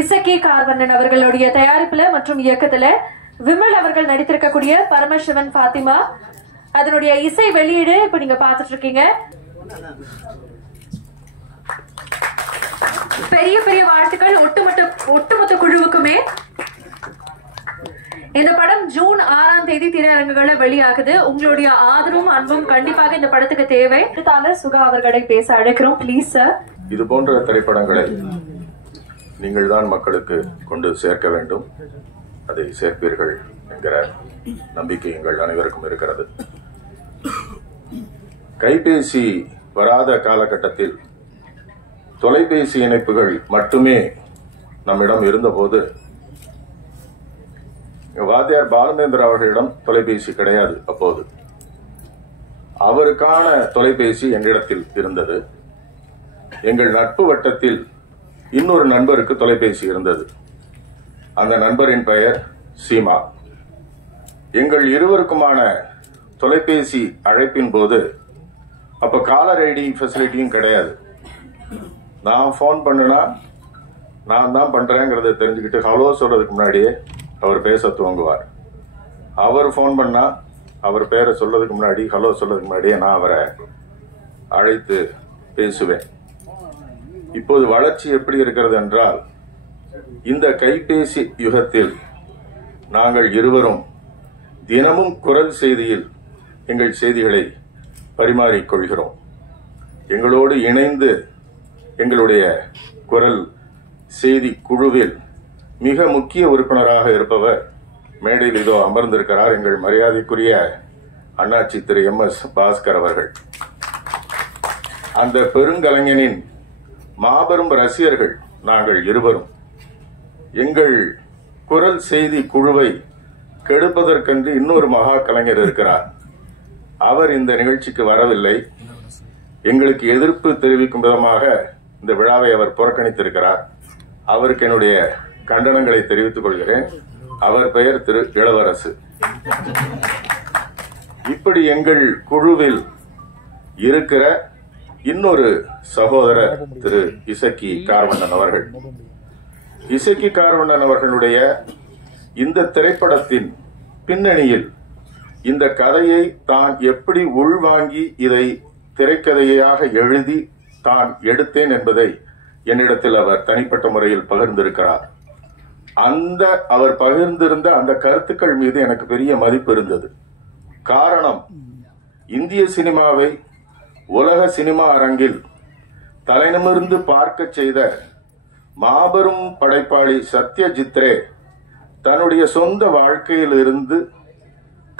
இசக்கி கார்வண்ணன் அவர்களுடைய தயாரிப்புல மற்றும் இயக்கத்துல விமல் அவர்கள் நடித்திருக்கக்கூடிய பரமசிவன் பாத்திமா அதனுடைய இசை வெளியீடு இப்ப நீங்க பாத்துட்டு இருக்கீங்க. பெரிய பெரிய வாழ்த்துக்கள் ஒட்டுமொத்த குழுவுக்குமே. இந்த படம் ஜூன் 6ஆம் தேதி திரையரங்குகளை வெளியாகுது. உங்களுடைய ஆதரவும் அன்பும் கண்டிப்பாக இந்த படத்துக்கு தேவை. சுகா அவர்களை பேச அழைக்கிறோம். Please sir. இது போன்ற திரைப்படங்களை நீங்கள் தான் மக்களுக்கு கொண்டு சேர்க்க வேண்டும். அதை சேர்ப்பீர்கள் என்கிற நம்பிக்கை எங்கள் அனைவருக்கும் இருக்கிறது. கைபேசி வராத காலகட்டத்தில் தொலைபேசி இணைப்புகள் மட்டுமே நம்மிடம் இருந்தபோது வாத்தியார் பாலுமேந்திர அவர்களிடம் தொலைபேசி கிடையாது. அப்போது அவருக்கான தொலைபேசி எங்களிடத்தில் இருந்தது. எங்கள் நட்பு வட்டத்தில் இன்னொரு நண்பருக்கு தொலைபேசி இருந்தது. அந்த நண்பரின் பெயர் சீமா. எங்கள் இருவருக்குமான தொலைபேசி அழைப்பின் போது அப்ப காலர் ஐடி ஃபெசிலிட்டியும் கிடையாது. நான் போன் பண்ணுனா நான் தான் பண்றேங்கிறத தெரிஞ்சுக்கிட்டு ஹலோ சொல்றதுக்கு முன்னாடியே அவர் பேச துவங்குவார். அவர் போன் பண்ணா அவர் பேரை சொல்றதுக்கு முன்னாடி ஹலோ சொல்றதுக்கு முன்னாடியே நான் அவரை அழைத்து பேசுவேன். இப்போது வளர்ச்சி எப்படி இருக்கிறது என்றால் இந்த கைபேசி யுகத்தில் நாங்கள் இருவரும் தினமும் குரல் செய்தியில் எங்கள் செய்திகளை பரிமாறிக்கொள்கிறோம். எங்களோடு இணைந்து எங்களுடைய குரல் செய்தி குழுவில் மிக முக்கிய உறுப்பினராக இருப்பவர் மேடையில் இதோ அமர்ந்திருக்கிறார், எங்கள் மரியாதைக்குரிய அண்ணாச்சி திரு MS பாஸ்கர் அவர்கள். அந்த பெருங்கலைஞனின் மாபெரும் ரசிகர்கள் நாங்கள் இருவரும். எங்கள் குரல் செய்தி குழுவை கெடுப்பதற்கென்று இன்னொரு மகா கலைஞர் இருக்கிறார். அவர் இந்த நிகழ்ச்சிக்கு வரவில்லை. எங்களுக்கு எதிர்ப்பு தெரிவிக்கும் விதமாக இந்த விழாவை அவர் புறக்கணித்திருக்கிறார். அவருக்கு என்னுடைய கண்டனங்களை தெரிவித்துக் கொள்கிறேன். அவர் பெயர் திரு இளவரசு. இப்படி எங்கள் குழுவில் இருக்கிற இன்னொரு சகோதரர் திரு இசக்கி கார்வண்ணன் அவர்கள். இசக்கி கார்வண்ணன் அவர்களுடைய இந்த திரைப்படத்தின் பின்னணியில் இந்த கதையை தான் எப்படி உள்வாங்கி இதை திரைக்கதையாக எழுதி தான் எடுத்தேன் என்பதை என்னிடத்தில் அவர் தனிப்பட்ட முறையில் பகிர்ந்திருக்கிறார். அந்த அவர் பகிர்ந்திருந்த அந்த கருத்துக்கள் மீது எனக்கு பெரிய மதிப்பு இருந்தது. காரணம், இந்திய சினிமாவை உலக சினிமா அரங்கில் தலைநிமிர்ந்து பார்க்க செய்த மாபெரும் படைப்பாளி சத்யஜித் ரே தன்னுடைய சொந்த வாழ்க்கையில் இருந்து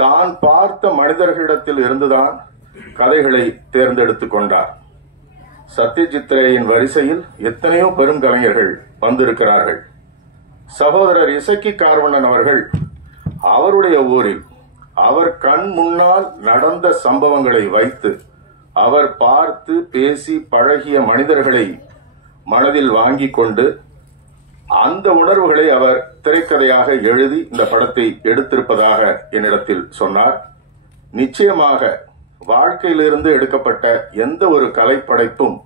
தான் பார்த்த மனிதர்களிடத்தில் இருந்துதான் கதைகளை தேர்ந்தெடுத்துக் கொண்டார். சத்யஜித் ரேயின் வரிசையில் எத்தனையோ பெரும் கலைஞர்கள் வந்திருக்கிறார்கள். சகோதரர் இசக்கி கார்வண்ணன் அவர்கள் அவருடைய ஊரில் அவர் கண் முன்னால் நடந்த சம்பவங்களை வைத்து அவர் பார்த்து பேசி பழகிய மனிதர்களை மனதில் வாங்கிக் கொண்டு அந்த உணர்வுகளை அவர் திரைக்கதையாக எழுதி இந்த படத்தை எடுத்திருப்பதாக என்னிடத்தில் சொன்னார். நிச்சயமாக வாழ்க்கையிலிருந்து எடுக்கப்பட்ட எந்த ஒரு கலைப்படைப்பும்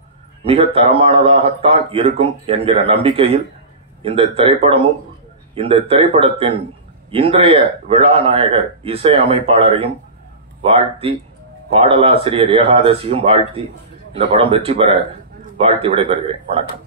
மிக தரமானதாகத்தான் இருக்கும் என்கிற நம்பிக்கையில் இந்த திரைப்படமும் இந்த திரைப்படத்தின் இன்றைய விழா நாயகர் இசை அமைப்பாளரையும் வாழ்த்தி பாடலாசிரியர் ஏகாதசியும் வாழ்த்தி இந்த படம் வெற்றி பெற வாழ்த்தி விடைபெறுகிறேன். வணக்கம்.